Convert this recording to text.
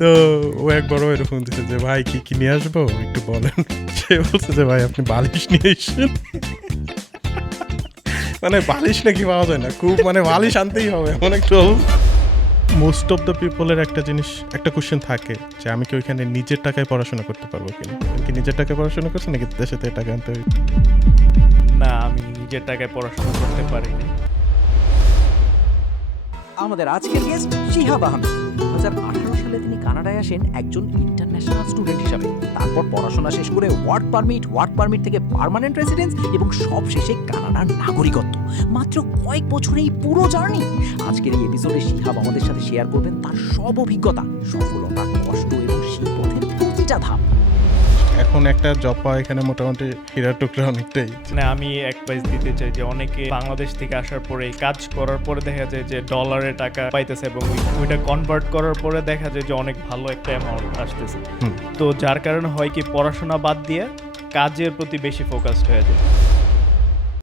তো ও একবারও এরকম দিচ্ছে যে ভাই কি কি নিয়ে আসবো একটু বলেন। সে বলছে যে ভাই আপনি বালিশ নিয়ে এসেছেন। মানে বালিশ নাকি পাওয়া যায় না, খুব মানে বালিশ আনতেই হবে এমন একটু। মোস্ট অফ দ্য পিপলের একটা জিনিস, একটা কোশ্চেন থাকে যে আমি কি ওইখানে নিজের টাকায় পড়াশোনা করতে পারবো কিনা। কি নিজের টাকায় পড়াশোনা করছে নাকি দেশে থেকে টাকা আনতে হবে? না, আমি নিজের টাকায় পড়াশোনা করতে পারিনি। আমাদের আজকের গেস্ট শিহাব আহমেদ। 2018 সালে তিনি কানাডায় আসেন একজন ইন্টারন্যাশনাল স্টুডেন্ট হিসাবে। তারপর পড়াশোনা শেষ করে ওয়ার্ক পারমিট থেকে পার্মানেন্ট রেসিডেন্স এবং সবশেষে কানাডার নাগরিকত্ব। মাত্র কয়েক বছরেই পুরো জার্নি। আজকের এই এপিসোডে শিহাব আমাদের সাথে শেয়ার করবেন তার সব অভিজ্ঞতা, সফলতা, কষ্ট এবং সেই পথের প্রতিটা ধাপ। এখন একটা জব পাওয়া এখানে মোটামুটি হীরার টুকরা অনেকটাই। না, আমি অ্যাডভাইস দিতে চাই যে অনেকে বাংলাদেশ থেকে আসার পরে কাজ করার পরে দেখা যায় যে ডলারে টাকা পাইতেছে এবং ওইটা কনভার্ট করার পরে দেখা যায় যে অনেক ভালো একটা অ্যামাউন্ট আসতেছে। তো যার কারণে হয় কি পড়াশোনা বাদ দিয়ে কাজের প্রতি বেশি ফোকাসড হয়ে যায়।